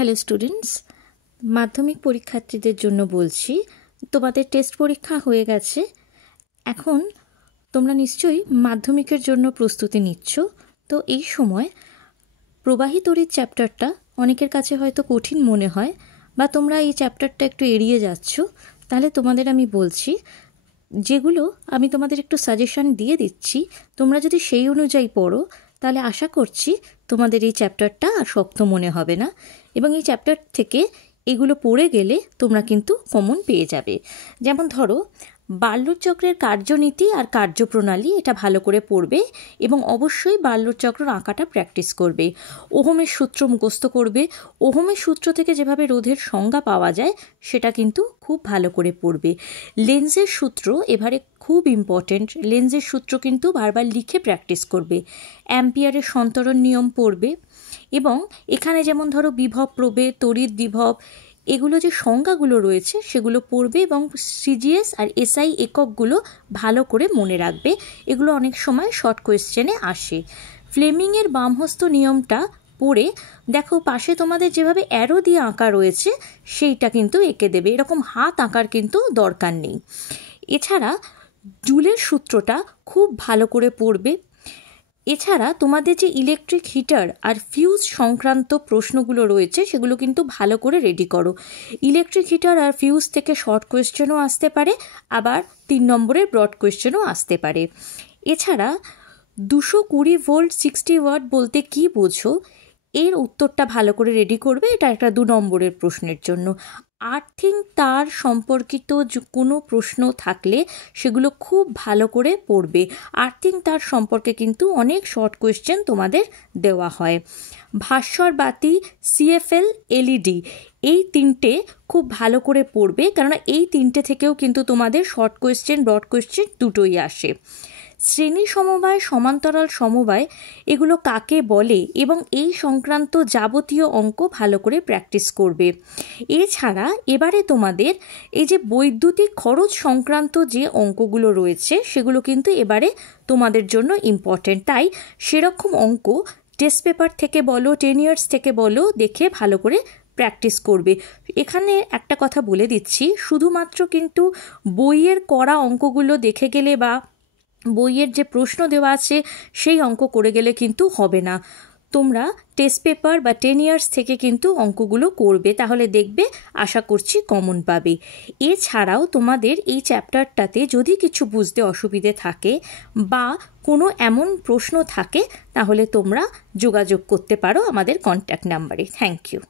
Hello students, মাধ্যমিক পরীক্ষার্থীদের জন্য বলছি, তোমাদের টেস্ট পরীক্ষা হয়ে গেছে। এখন তোমরা নিশ্চয়ই মাধ্যমিকের জন্য প্রস্তুতি নিচ্ছ। তো এই সময় প্রবাহী তড়িৎ চ্যাপ্টারটা অনেকের কাছে হয়তো কঠিন মনে হয়, বা তোমরা এই চ্যাপ্টারটা একটু এড়িয়ে যাচ্ছ। তাহলে তোমাদের আমি বলছি, যেগুলো আমি তোমাদের একটু সাজেশন দিয়ে দিচ্ছি, তোমরা যদি সেই অনুযায়ী পড়ো তাহলে আশা করছি তোমাদের এই চ্যাপ্টারটা আর শক্ত মনে হবে না, এবং এই চ্যাপ্টার থেকে এগুলো পড়ে গেলে তোমরা কিন্তু কমন পেয়ে যাবে। যেমন ধরো, বাল্যচক্রের কার্যনীতি আর কার্যপ্রণালী, এটা ভালো করে পড়বে এবং অবশ্যই বাল্যচক্র আঁকাটা প্র্যাকটিস করবে। ওহমের সূত্র মুখস্থ করবে। ওহমের সূত্র থেকে যেভাবে রোধের সংজ্ঞা পাওয়া যায় সেটা কিন্তু খুব ভালো করে পড়বে। লেন্সের সূত্র এবারে খুব ইম্পর্টেন্ট, লেন্সের সূত্র কিন্তু বারবার লিখে প্র্যাকটিস করবে। অ্যাম্পিয়ারের সন্তরণ নিয়ম পড়বে, এবং এখানে যেমন ধরো বিভব প্রভেদ, তড়িৎ বিভব, এগুলো যে সংজ্ঞাগুলো রয়েছে সেগুলো পড়বে, এবং সিজিএস আর এসআই এককগুলো ভালো করে মনে রাখবে। এগুলো অনেক সময় শর্ট কোয়েশ্চেনে আসে। ফ্লেমিংয়ের বামহস্ত নিয়মটা পড়ে দেখো, পাশে তোমাদের যেভাবে অ্যারো দিয়ে আঁকা রয়েছে সেইটা কিন্তু এঁকে দেবে, এরকম হাত আঁকার কিন্তু দরকার নেই। এছাড়া জুলের সূত্রটা খুব ভালো করে পড়বে। এছাড়া তোমাদের যে ইলেকট্রিক হিটার আর ফিউজ সংক্রান্ত প্রশ্নগুলো রয়েছে সেগুলো কিন্তু ভালো করে রেডি করো। ইলেকট্রিক হিটার আর ফিউজ থেকে শর্ট কোয়েশ্চেনও আসতে পারে, আবার 3 নম্বরের ব্রড কোয়েশ্চেনও আসতে পারে। এছাড়া 220 ভোল্ট 60 ওয়াট বলতে কি বোঝো, এর উত্তরটা ভালো করে রেডি করবে। এটা একটা 2 নম্বরের প্রশ্নের জন্য। আর্থিং তার সম্পর্কিত কোনো প্রশ্ন থাকলে সেগুলো খুব ভালো করে পড়বে। আর্থিং তার সম্পর্কে কিন্তু অনেক শর্ট কোয়েশ্চেন তোমাদের দেওয়া হয়। ভাস্বর বাতি, সিএফএল, এলইডি, এই 3টে খুব ভালো করে পড়বে, কেননা এই 3টে থেকেও কিন্তু তোমাদের শর্ট কোয়েশ্চেন, ব্রড কোয়েশ্চেন দুটোই আসে। শ্রেণী সমবায়, সমান্তরাল সমবায়, এগুলো কাকে বলে এবং এই সংক্রান্ত যাবতীয় অঙ্ক ভালো করে প্র্যাকটিস করবে। এছাড়া এবারে তোমাদের এই যে বৈদ্যুতিক খরচ সংক্রান্ত যে অঙ্কগুলো রয়েছে সেগুলো কিন্তু এবারে তোমাদের জন্য ইম্পর্টেন্ট। তাই সেরকম অঙ্ক টেস্ট পেপার থেকে বলো, 10 ইয়ার্স থেকে বলো, দেখে ভালো করে প্র্যাকটিস করবে। এখানে একটা কথা বলে দিচ্ছি, শুধুমাত্র কিন্তু বইয়ের করা অঙ্কগুলো দেখে গেলে বা বইয়ের যে প্রশ্ন দেওয়া আছে সেই অঙ্ক করে গেলে কিন্তু হবে না। তোমরা টেস্ট পেপার বা 10 ইয়ার্স থেকে কিন্তু অঙ্কগুলো করবে, তাহলে দেখবে আশা করছি কমন পাবে। এছাড়াও তোমাদের এই চ্যাপ্টারটাতে যদি কিছু বুঝতে অসুবিধে থাকে বা কোনো এমন প্রশ্ন থাকে, তাহলে তোমরা যোগাযোগ করতে পারো আমাদের কন্ট্যাক্ট নাম্বারে। Thank you.